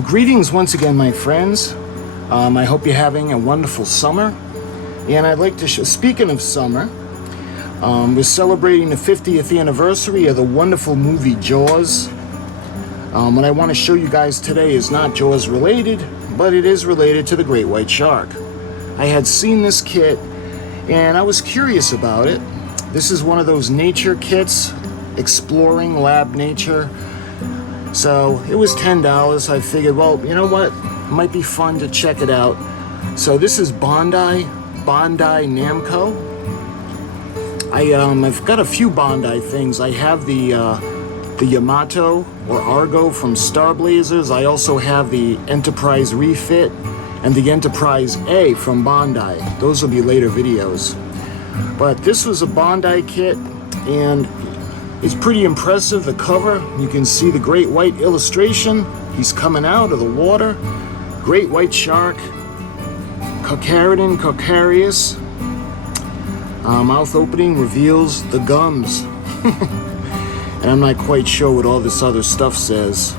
Well, greetings once again, my friends. I hope you're having a wonderful summer. And I'd like to speaking of summer, we're celebrating the 50th anniversary of the wonderful movie Jaws. What I want to show you guys today is not Jaws related, but it is related to the great white shark. I had seen this kit and I was curious about it. This is one of those nature kits, Exploring Lab Nature. So it was $10. I figured, well, you know what? It might be fun to check it out. So this is Bandai Namco. I've got a few Bandai things. I have the Yamato or Argo from Star Blazers. I also have the Enterprise Refit and the Enterprise A from Bandai. Those will be later videos. But this was a Bandai kit and it's pretty impressive. The cover, you can see the great white illustration. He's coming out of the water. Great white shark. Carcharodon calcareus. Mouth opening reveals the gums. And I'm not quite sure what all this other stuff says.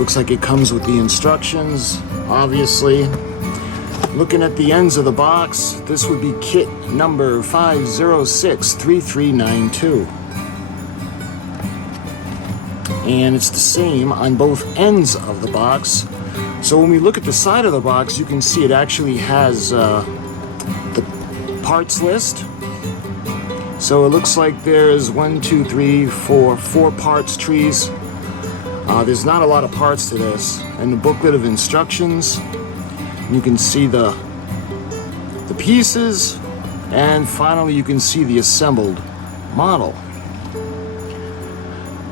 Looks like it comes with the instructions, obviously. Looking at the ends of the box, this would be kit number 5063392. And it's the same on both ends of the box. So when we look at the side of the box, you can see it actually has the parts list. So it looks like there's 4 parts trees. There's not a lot of parts to this. And the booklet of instructions, you can see the pieces, and finally you can see the assembled model.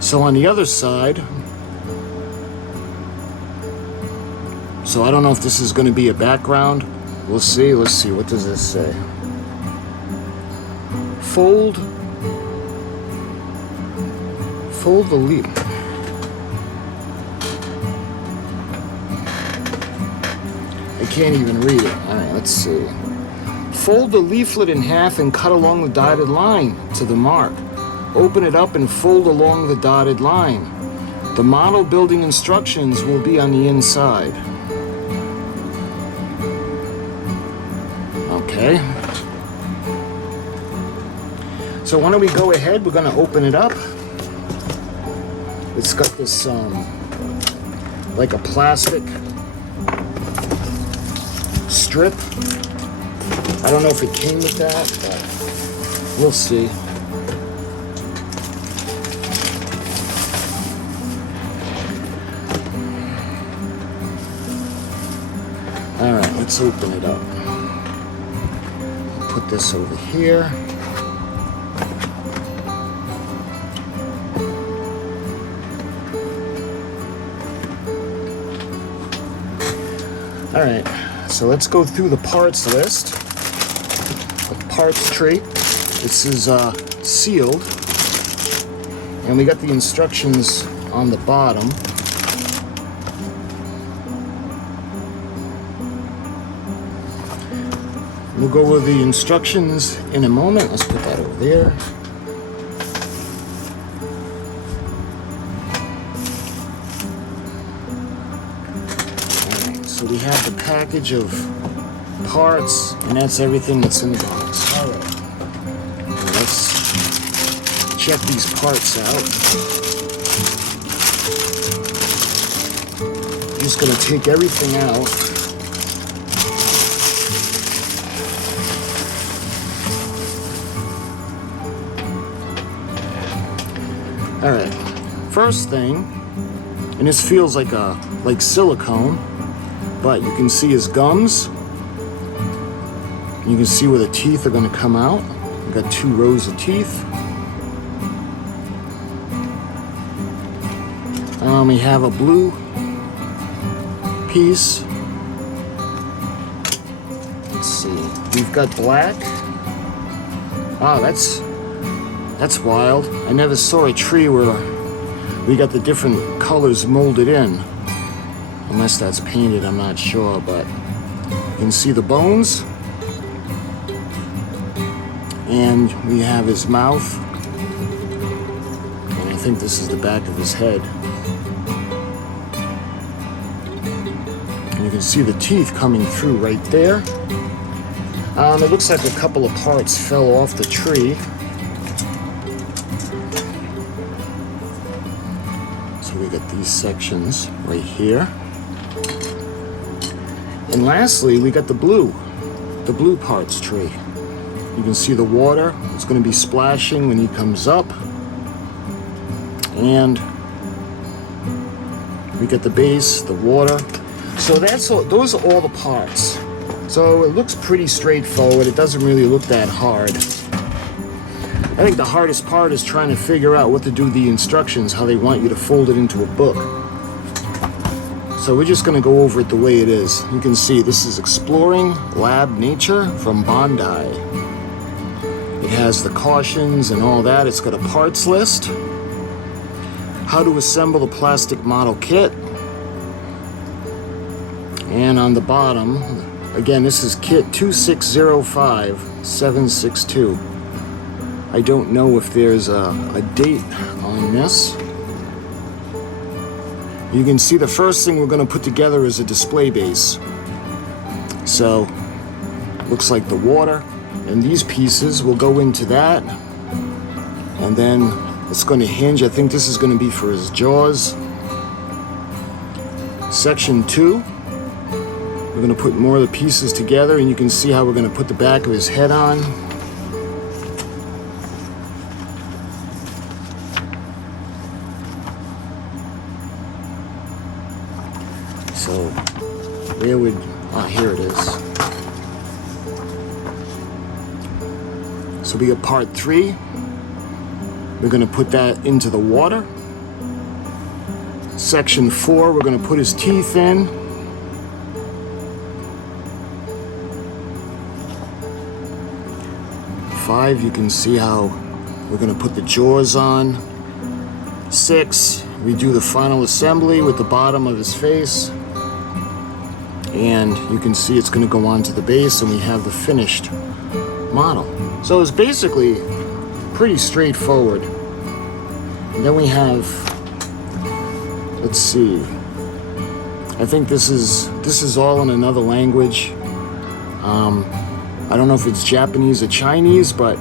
So on the other side, so I don't know if this is going to be a background. We'll see. Let's see. What does this say? Fold the leaf. I can't even read it. All right, let's see. Fold the leaflet in half and cut along the dotted line to the mark. Open it up and fold along the dotted line. The model building instructions will be on the inside. Okay. So why don't we go ahead? We're going to open it up. It's got this like a plastic strip. I don't know if it came with that, but we'll see. All right, let's open it up. Put this over here. All right, so let's go through the parts list. The parts tree. This is sealed, and we got the instructions on the bottom. We'll go over the instructions in a moment. Let's put that over there. So we have the package of parts, and that's everything that's in the box. All right. Now let's check these parts out. Just gonna take everything out. All right. First thing, and this feels like silicone. But you can see his gums. You can see where the teeth are going to come out. We've got 2 rows of teeth. We have a blue piece. Let's see. We've got black. Oh, that's wild. I never saw a tree where we got the different colors molded in. Unless that's painted, I'm not sure, but you can see the bones. And we have his mouth. And I think this is the back of his head. You can see the teeth coming through right there. It looks like a couple of parts fell off the tree. So we got these sections right here. And lastly, we got the blue parts tree. You can see the water. It's going to be splashing when he comes up. And we get the base, the water. So that's all, those are all the parts. So it looks pretty straightforward. It doesn't really look that hard. I think the hardest part is trying to figure out what to do with the instructions, how they want you to fold it into a book. So we're just going to go over it the way it is. You can see this is Exploring Lab Nature from Bandai. It has the cautions and all that. It's got a parts list. How to assemble a plastic model kit. And on the bottom, again, this is kit 2605762. I don't know if there's a date on this. You can see the first thing we're going to put together is a display base. So, looks like the water, and these pieces will go into that. And then it's going to hinge. I think this is going to be for his jaws. Section 2. We're going to put more of the pieces together, and you can see how we're going to put the back of his head on. So, where would... here it is. So we got part 3. We're going to put that into the water. Section 4, we're going to put his teeth in. Five, you can see how we're going to put the jaws on. 6, we do the final assembly with the bottom of his face. And you can see it's going to go onto the base, and we have the finished model. So it's basically pretty straightforward. And then we have, let's see, I think this is all in another language. I don't know if it's Japanese or Chinese, but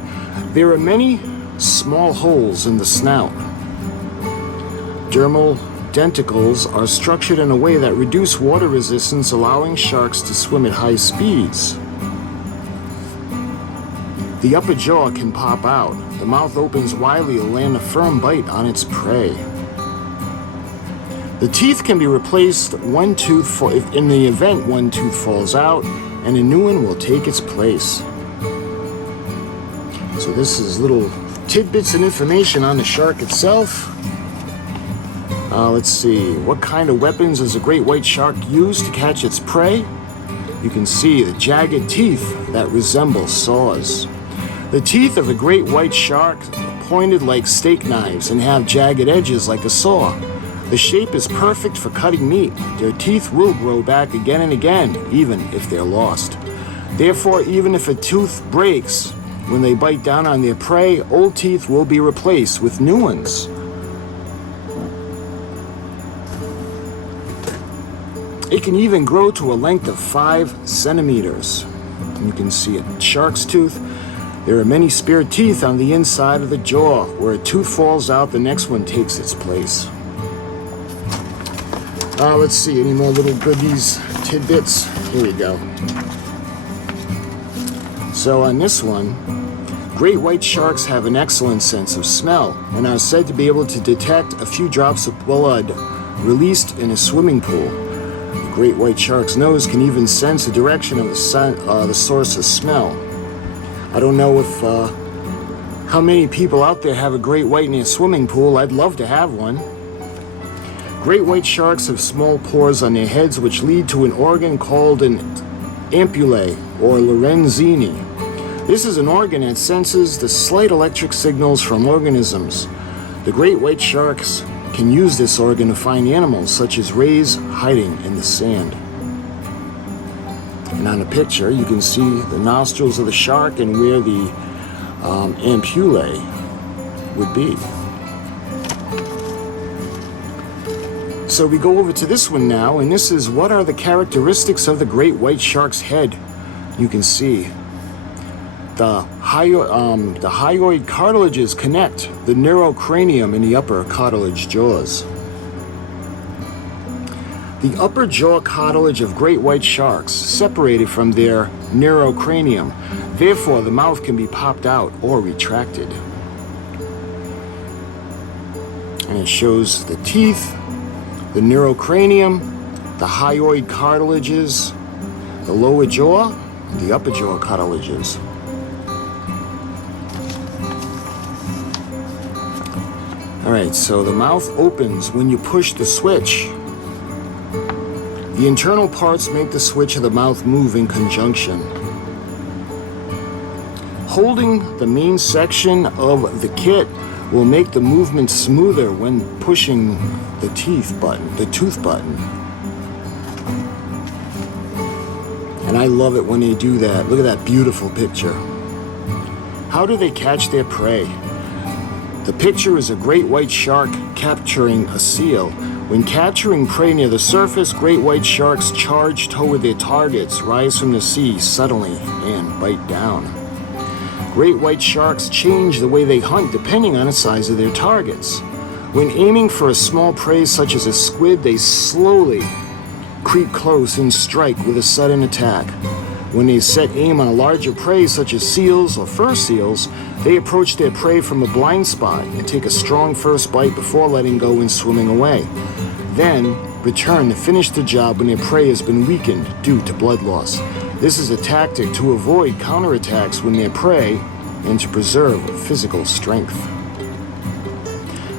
there are many small holes in the snout. Dermal denticles are structured in a way that reduce water resistance, allowing sharks to swim at high speeds. The upper jaw can pop out. The mouth opens widely to land a firm bite on its prey. The teeth can be replaced one tooth in the event one tooth falls out, and a new one will take its place. So this is little tidbits and information on the shark itself. Let's see, what kind of weapons does a great white shark use to catch its prey? You can see the jagged teeth that resemble saws. The teeth of a great white shark are pointed like steak knives and have jagged edges like a saw. The shape is perfect for cutting meat. Their teeth will grow back again and again, even if they're lost. Therefore, even if a tooth breaks when they bite down on their prey, old teeth will be replaced with new ones. It can even grow to a length of 5 centimeters. And you can see a shark's tooth. There are many spare teeth on the inside of the jaw. Where a tooth falls out, the next one takes its place. Let's see, any more little goodies, tidbits? Here we go. So on this one, great white sharks have an excellent sense of smell and are said to be able to detect a few drops of blood released in a swimming pool. The great white shark's nose can even sense the direction of the source of smell. I don't know if how many people out there have a great white in their swimming pool. I'd love to have one. Great white sharks have small pores on their heads which lead to an organ called an ampullae or Lorenzini. This is an organ that senses the slight electric signals from organisms. The great white sharks can use this organ to find animals such as rays hiding in the sand. And on the picture you can see the nostrils of the shark and where the ampullae would be. So we go over to this one now, and this is what are the characteristics of the great white shark's head. You can see the hyoid cartilages connect the neurocranium in the upper cartilage jaws. The upper jaw cartilage of great white sharks separated from their neurocranium. Therefore, the mouth can be popped out or retracted. And it shows the teeth, the neurocranium, the hyoid cartilages, the lower jaw, the upper jaw cartilages. Alright, so the mouth opens when you push the switch. The internal parts make the switch of the mouth move in conjunction. Holding the main section of the kit will make the movement smoother when pushing the tooth button. And I love it when they do that. Look at that beautiful picture. How do they catch their prey? The picture is a great white shark capturing a seal. When capturing prey near the surface, great white sharks charge toward their targets, rise from the sea suddenly, and bite down. Great white sharks change the way they hunt depending on the size of their targets. When aiming for a small prey such as a squid, they slowly creep close and strike with a sudden attack. When they set aim on a larger prey such as seals or fur seals, they approach their prey from a blind spot and take a strong first bite before letting go and swimming away. Then return to finish the job when their prey has been weakened due to blood loss. This is a tactic to avoid counterattacks when they're prey and to preserve physical strength.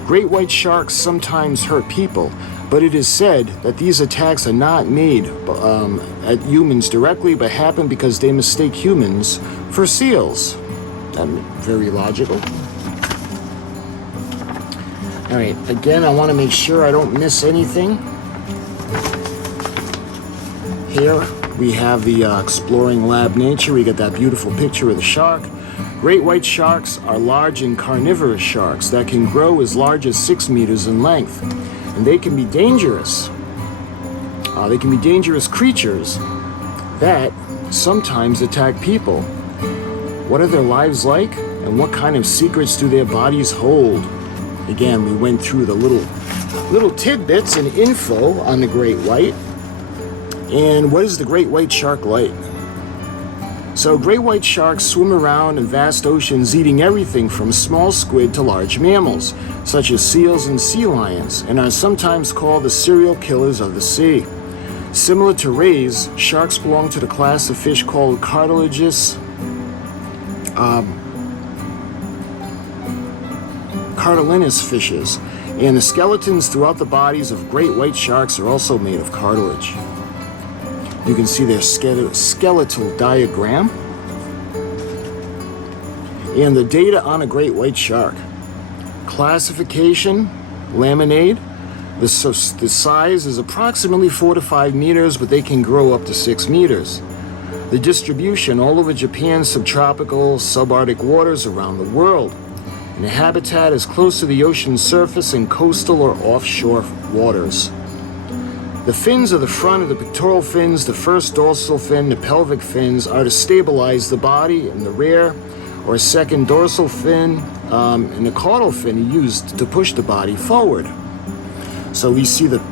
Great white sharks sometimes hurt people, but it is said that these attacks are not made at humans directly, but happen because they mistake humans for seals. Very logical. All right, again, I want to make sure I don't miss anything. Here we have the Exploring Lab Nature. We get that beautiful picture of the shark. Great white sharks are large and carnivorous sharks that can grow as large as 6 meters in length. And they can be dangerous. They can be dangerous creatures that sometimes attack people. What are their lives like, and what kind of secrets do their bodies hold? Again, we went through the little tidbits and info on the great white. And what is the great white shark like? So great white sharks swim around in vast oceans eating everything from small squid to large mammals, such as seals and sea lions, and are sometimes called the serial killers of the sea. Similar to rays, sharks belong to the class of fish called cartilaginous fishes, and the skeletons throughout the bodies of great white sharks are also made of cartilage. You can see their skeletal diagram and the data on a great white shark. Classification, laminate. The size is approximately 4 to 5 meters, but they can grow up to 6 meters. The distribution all over Japan's subtropical, subarctic waters around the world. And the habitat is close to the ocean surface in coastal or offshore waters. The fins are the front of the pectoral fins, the first dorsal fin, the pelvic fins are to stabilize the body, and the rear or second dorsal fin and the caudal fin are used to push the body forward. So we see the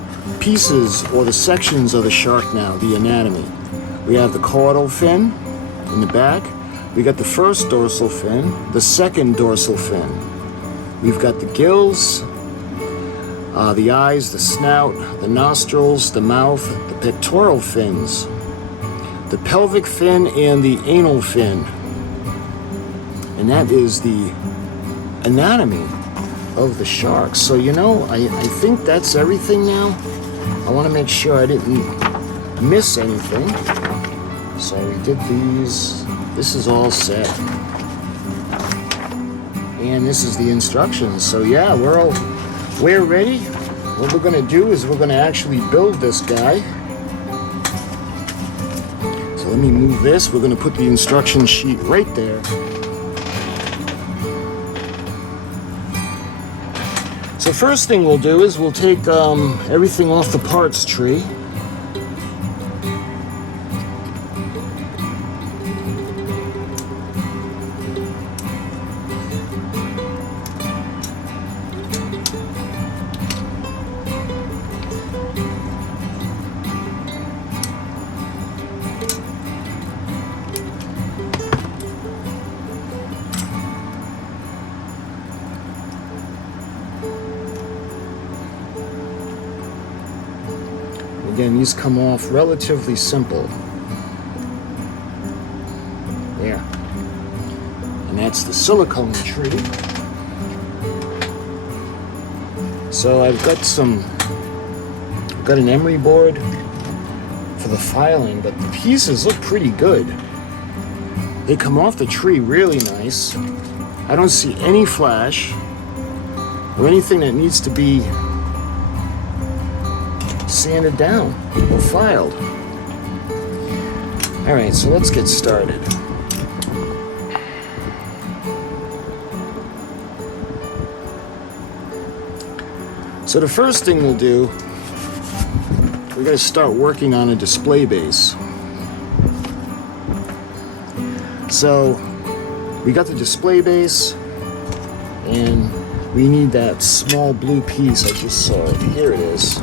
pieces or the sections of the shark now, the anatomy. We have the caudal fin in the back. We got the first dorsal fin, the second dorsal fin. We've got the gills, the eyes, the snout, the nostrils, the mouth, the pectoral fins, the pelvic fin, and the anal fin. And that is the anatomy of the shark. So, I think that's everything now. I want to make sure I didn't miss anything. So we did these. This is all set. And this is the instructions. So yeah, we're ready. What we're going to do is we're going to actually build this guy. So let me move this. We're going to put the instruction sheet right there. So first thing we'll do is we'll take everything off the parts tree. Again, these come off relatively simple. There. And that's the silicone tree. So I've got an emery board for the filing, but the pieces look pretty good. They come off the tree really nice. I don't see any flash or anything that needs to be sanded down or filed. All right, so let's get started. So the first thing we'll do, we're going to start working on a display base. So we got the display base, and we need that small blue piece. I just saw it. Here it is.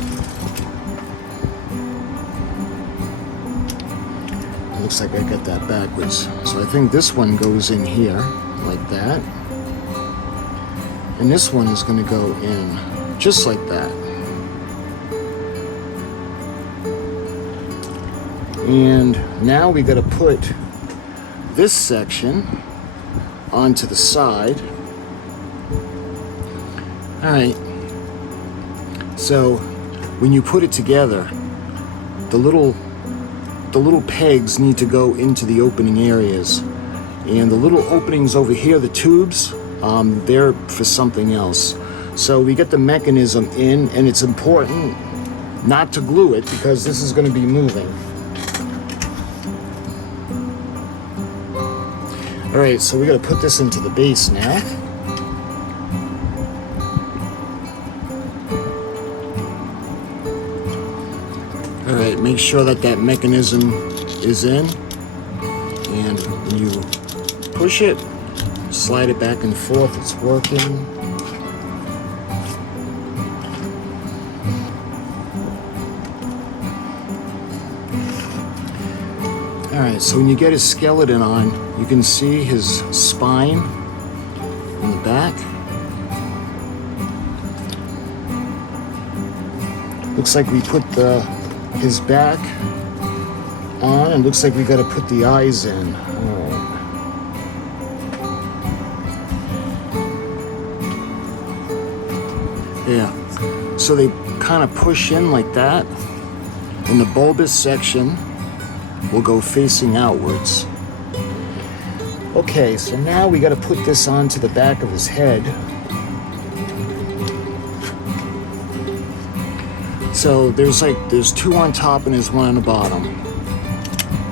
Looks like I got that backwards. So I think this one goes in here, like that. And this one is going to go in just like that. And now we got to put this section onto the side. All right. So when you put it together, the little pegs need to go into the opening areas, and the little openings over here, the tubes, they're for something else. So we get the mechanism in, and it's important not to glue it because this is going to be moving. All right, so we got to put this into the base now. All right, make sure that that mechanism is in, and when you push it, slide it back and forth, it's working. All right, so when you get his skeleton on, you can see his spine in the back. Looks like we put his back on, and looks like we got to put the eyes in. Yeah, so they kind of push in like that, and the bulbous section will go facing outwards. Okay, so now we got to put this onto the back of his head. So there's two on top and there's one on the bottom.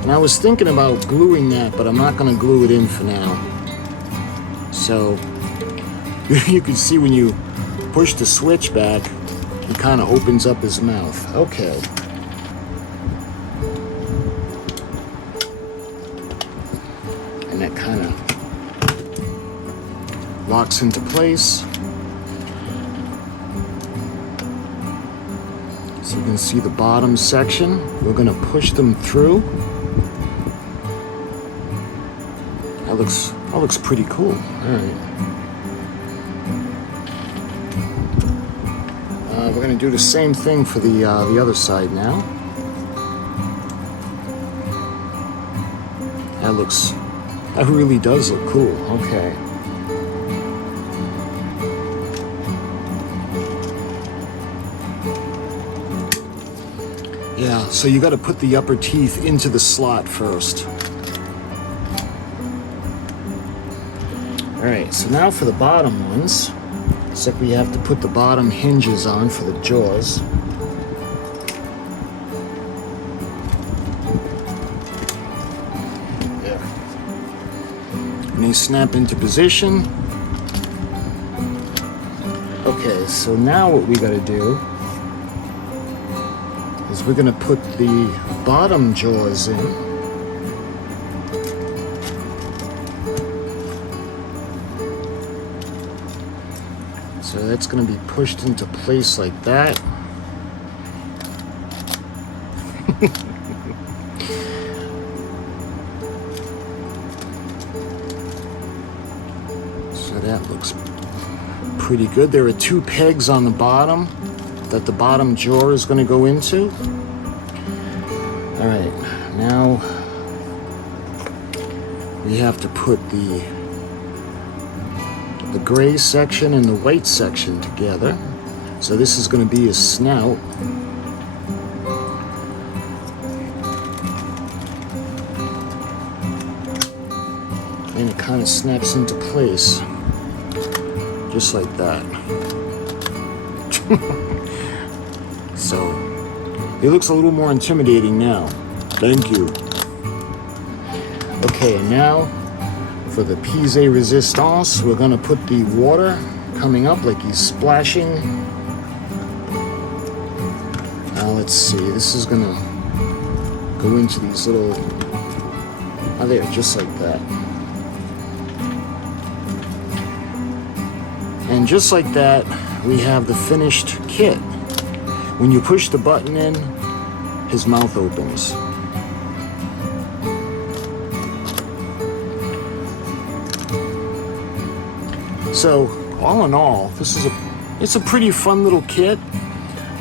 And I was thinking about gluing that, but I'm not going to glue it in for now. So you can see when you push the switch back, it kind of opens up his mouth. Okay. And that kind of locks into place. So you can see the bottom section. We're going to push them through. That looks pretty cool. All right. We're going to do the same thing for the other side now. That really does look cool. Okay. Yeah, so you got to put the upper teeth into the slot first. All right, so now for the bottom ones, looks like we have to put the bottom hinges on for the jaws. There. And they snap into position. Okay. Okay, so now what we gotta do is we're gonna put the bottom jaws in. So that's gonna be pushed into place like that. So that looks pretty good. There are 2 pegs on the bottom that the bottom jaw is going to go into. All right, now we have to put the gray section and the white section together. So this is going to be his snout. And it kind of snaps into place, just like that. So, it looks a little more intimidating now. Thank you. Okay, and now for the pièce résistance, we're gonna put the water coming up like he's splashing. Now let's see, this is gonna go into these little, oh there, just like that. And just like that, we have the finished kit. When you push the button in, his mouth opens. So, all in all, it's a pretty fun little kit.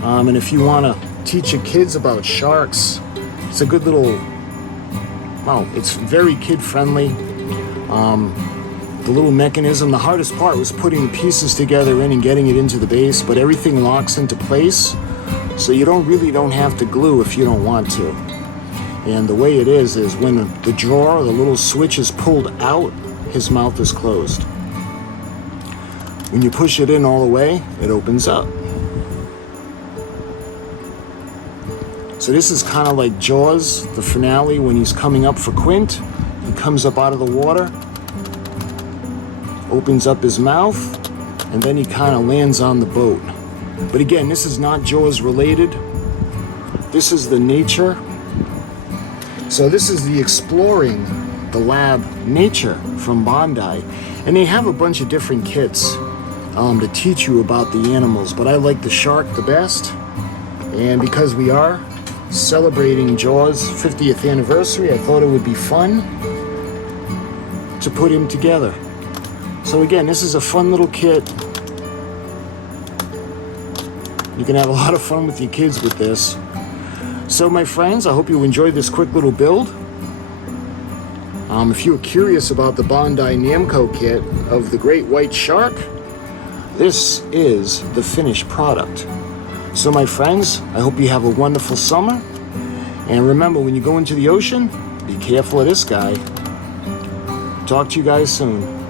And if you want to teach your kids about sharks, it's a good little, well, it's very kid-friendly. The little mechanism, the hardest part was putting the pieces together in and getting it into the base, but everything locks into place, so you really don't have to glue if you don't want to. And the way it is when the drawer, the little switch is pulled out, his mouth is closed. When you push it in all the way, it opens up. So this is kind of like Jaws, the finale, when he's coming up for Quint. He comes up out of the water, opens up his mouth, and then he kind of lands on the boat. But again, this is not Jaws related. This is the nature. So this is the Exploring the Lab Nature from Bandai. And they have a bunch of different kits to teach you about the animals, but I like the shark the best. And because we are celebrating Jaws' 50th anniversary, I thought it would be fun to put him together. So again, this is a fun little kit. You can have a lot of fun with your kids with this. So my friends, I hope you enjoyed this quick little build. If you were curious about the Bandai Namco kit of the Great White Shark, this is the finished product. So my friends, I hope you have a wonderful summer. And remember, when you go into the ocean, be careful of this guy. Talk to you guys soon.